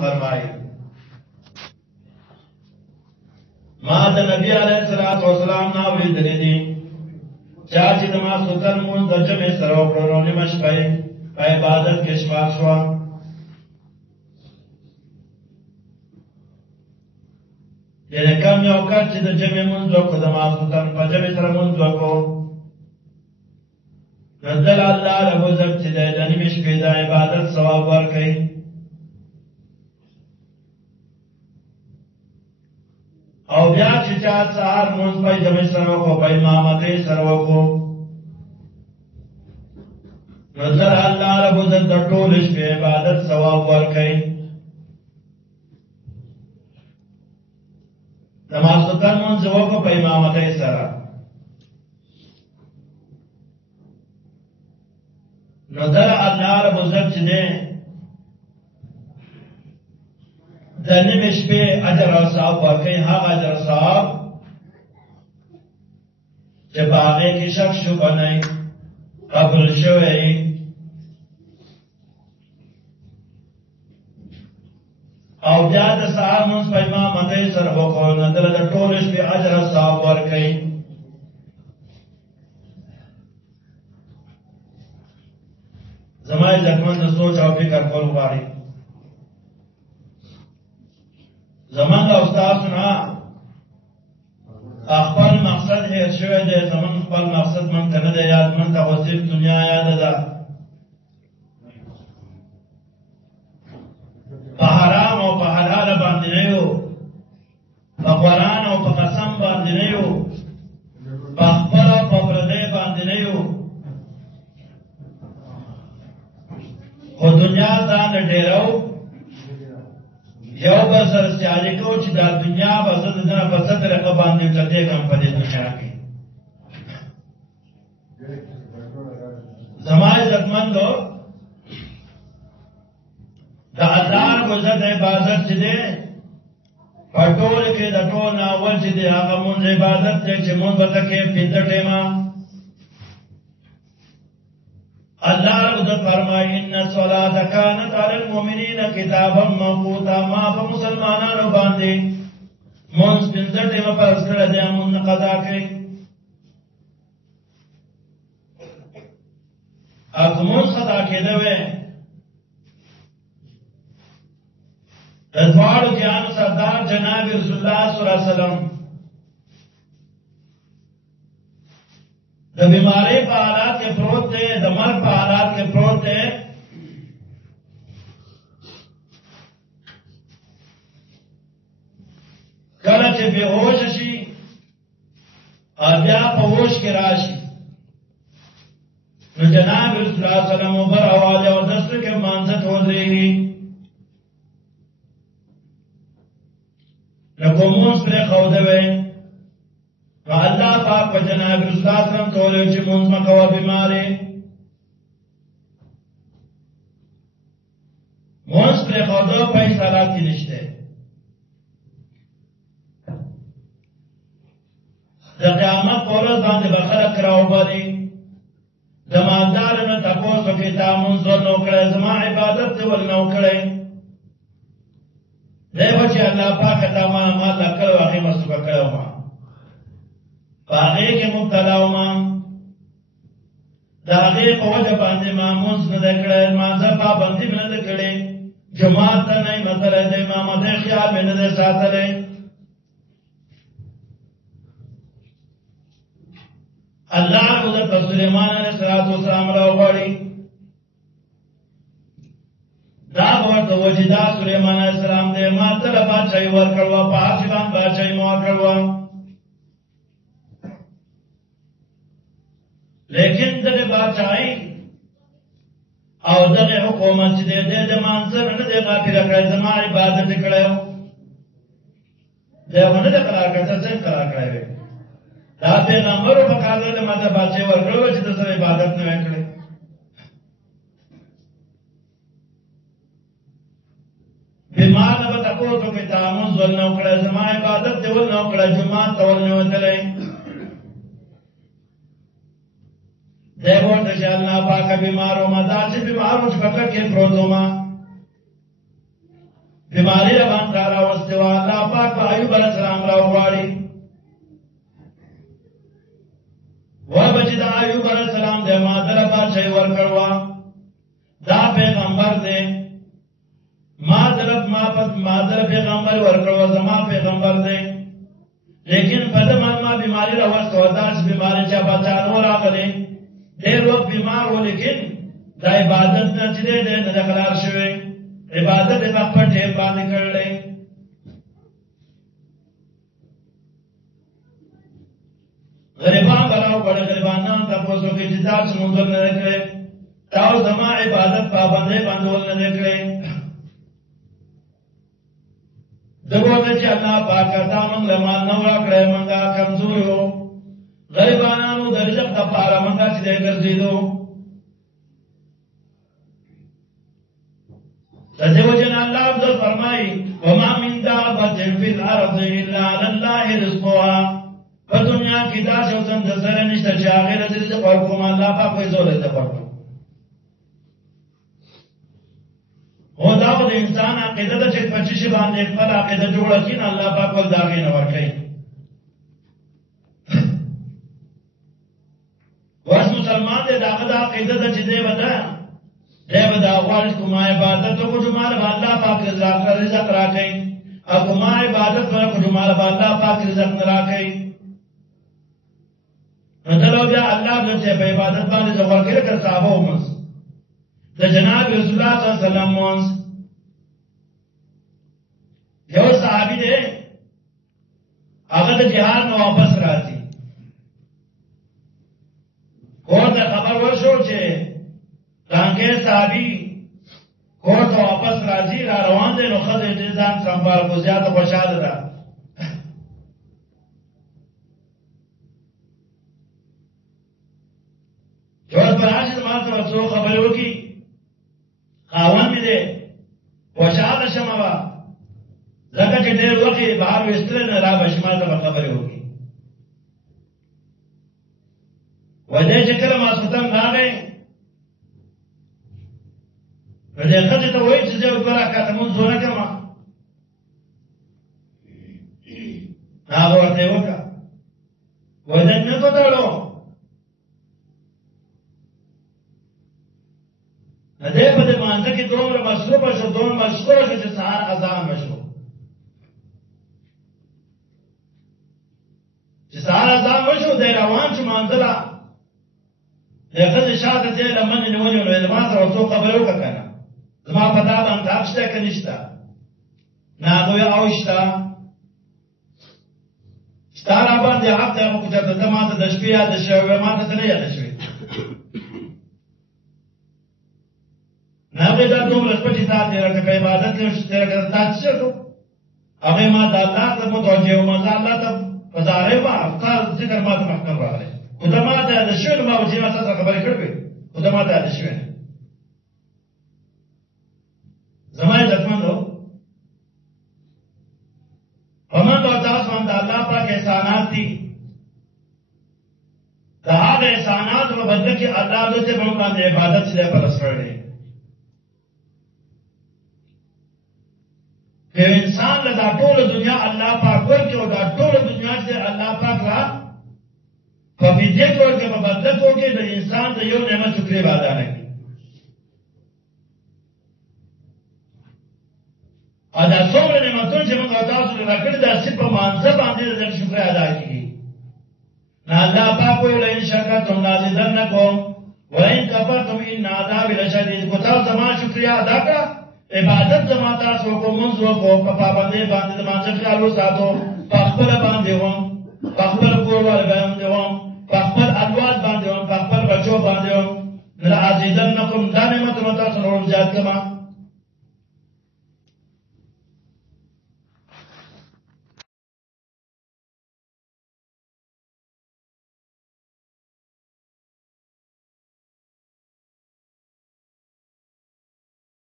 فرمائی ما د نبی علیہ الصلوۃ والسلام نا ویدلې دي چا چې د ما سوتن مون د جمع سره وکړو نو مشپای په عبادت کې شفاف شو یعنی کم یو کار چې د جمع مون وکړو د ما سوتن په جمع سره مون وکړو نزل الله رب عزت چې د نیمه شپې د عبادت ثواب ورکړي او بیا چې چا سهار مونږ په جمع سره وکړو په امامتۍ سره وکړو نزل الله رب عزت د ټول شپې عبادت ثواب ورکړي د ماسختن مونږ وکړو په امامتۍ سره نزل الله رب عزت چې دی د نیمه شپې اجر او ثواب ورکوي هغه اجر او ثواب چې په هغې کې شک شبهه نه قبول شوی او بیا د سهار لمونځ په امامتۍ سره وکړو نو دله د ټولې شپې اجر او ثواب ورکوي زما عزتمند د سوچ او فکر کول غواړي زمان دا استاد نه خپل مقصد هیر شوی دی زمان خپل مقصد من ته نه دی یاد من ته وسیب دنیا یاد ده په حرام او په حلال باندې نه یو په قرآن او په قسم باندې نه یو په خپل او په پردی باندې نه یو خو دنیا ځان ډیرو یو بل سره سیالي کوو چې دا دنیا به زه د ده نه په څه طریقه باندې چتېږم په دې دنیا کې زما عزتمندو د الله رب عزت عبادت چې دی په ټول کې د ټول نه اول چې دی هغه مونږ عبادت دی چې مونږ به ته کې پنځه ټیمه اللہ رب عزت فرمائی ان الصلاة كانت علی المؤمنین کتابا موقوتا ما په مسلمانانو باندې مونږ پنځه ټیمه فرض کړی دی مونږ قضا کوي او مونږ قضا کېده وی د دواړو جهانو سردار جناب رسول الله صلی الله علیه وسلم د بیماری په حالات کې پروت دی د مرګ په حالات کې پروت دی کله چې بې هوش شي او بیا په هوش کې راشي نو جناب رسول الله صلی الله علیه وسلم بر اواز او دستور کې مانځت ودرېږي نو کوموس پرې خوده وي و اللہ پاک و جناب رسول اللہ سلام کولیو چی منز مکوا بیماری منز پر خودو پای سالات کی نشتے دا قیامت پورز باندې بخلق راو بادی دا مالدارنو تپوسو کتا منز ور نوکڑے زما عبادت ور نوکڑے دیو چی اللہ پاک تا ما مال لکل واقعی مرسوکا کرو ما باغې کې مبتلا وما دا هغې په وجه باندې ما مونځ نه دی کړی لمانځه پابندي مې نه ده کړې جماعت ته نه یې متلی د امامتۍ خیال مې نه دی ساتلی الله رب عزت په سلیمان علیه السلام راوغواړي دا به ورته وجې دا سلیمان علیه السلام دی ما تله بادشاهي ورکړې وه په هر شي باندې بادشاهي مې ورکړې وه لیکن دغه بادشاہي او دغه حکومت چې د مانځر نه دی غافل کړی زما عبادت کړو دغه نه قرار کړی څه قرار کړی دا پیغمبرو په کار له ماده بادشاہي ورکړو چې د سره عبادت نه وکړي بیمار نه تاسو ته تامن ول نه کړی زما عبادت دی ول نه کړی جمعه تول نه وتلې دیوار دشی اللہ پاک بیمارو ما دا سی بیمارو چپکر کے پروتو ما بیماری روان را راوستوا الله پاک په ایوب علیہ السلام راوغواړي وبچ دا ایوب علیہ السلام د مادر بادشاہي ورکړوا دا پیغمبر دی مادر پیغمبر ورکړوا زما پیغمبر دی لیکن پدې ما بیماری راوستوا داس بیماری چې بچانو راغلي ډېر وخت بیمار و لیکن دا عبادت نه چې دې نه دخلار شوی عبادت به په ټیم باندې کړلې غریبان براو بڑے غریبانان تاسو کې چې تاسو مونږ نه کړې تاسو زما عبادت پابندې باندې نه کړې دغه چې الله پاک تا مونږ له مان نو راکړې مونږه کمزور یو غریبانانو د رزق لپاره مونږه چې ګرځېدو تدیو جن اللہ عبدال فرمائی وما من دابت فی الارض الا علی اللہ رزقها فدنیا کی داس وزن دسر نشتا چاغی رزق ورکوم اللہ پاک ویزو رزق ورکوم او داو دا انسان عقیده دا چک پچیش باندے اقبل عقیده جوڑا کین اللہ پاک ول داغی نورکی واس مسلمان دے داغ دا عقیده دا چی دے بدا دیو دا غوالش کما عبادت کو جمال با اللہ پاک رزق راکئی اور کما عبادت کو جمال با اللہ پاک رزق نراکئی نتلو بیا اللہ بلچے پہ عبادت باندې زغور کرے کر صحابہ منس دا جناب رسول اللہ صلی اللہ علیہ وسلم منس یو صحابی دے اگر جہاد میں واپس راتی اور دا خبر ورشو چھے تانکه صحابی کور ته واپس راځي را روان دي نو خدای دې ځان سمبال کو زیاته خوشاله ده جوړ پر راځي ما ته څو خبرې وکي خاوند مې دې خوشاله شمه زکه چې ډېر وخت بهر وستل نه را بشما ته خبرې وکي وځي چې کله ما ستم راغی پدې خدای ته وایي چې زه وګورم کاته مونږ زونه کوم هغه ورته وکړه وځه نه پټاړو نه دې په دې باندې کې دومره مصروف شو چې سهار اذان وشو چې سهار اذان وشو دې روان شو مانځلا دغه شاته دې لمن نیولې نو ما سره څو خبرو وکړه زما پتا باندې تاسو ته نشتا ناغوی اوشتا ستاره باندې حق ته کو ته ته ماته د شپې یاد شوی ماته څه نه یاد شوی نه به دا دومره پټی تاسو راته په عبادت کې اشتراک تاسو شو هغه ما د الله ته متوجه او ما الله ته فزاره ما افکار ذکر ما ته محکم راغلی او ته ماته د شوی ما وجه تاسو خبرې کړې او ته ماته د شوی زمانه دښمنو ومن تو تاسو باندې الله پاک احسانات دي دا هغه احسانات په بدل کې الله دې په باندې عبادت سره پرسرړي که انسان له ټول دنیا الله پاک ورکړي او دا ټول دنیا چې الله پاک را په دې ورکړي په بدل کې د انسان د یو نعمت شکر ادا نه ادا څومره نعمتونه چې موږ تاسو ته راکړي دا چې په مانځه باندې د شکر ادا کړي نه الله پاک ویل ان شکرتم لازیدنکم وان کفرتم ان عذاب لشدید کو تاسو زما شکر ادا کړه عبادت زما تاسو کو منځ وکړو په پابندۍ باندې د مانځه خیال وساتو په خپل باندې وم په خپل کوروال باندې وم په خپل اولاد باندې وم په خپل بچو باندې وم لازیدنکم دا نعمت تاسو نور زیات کما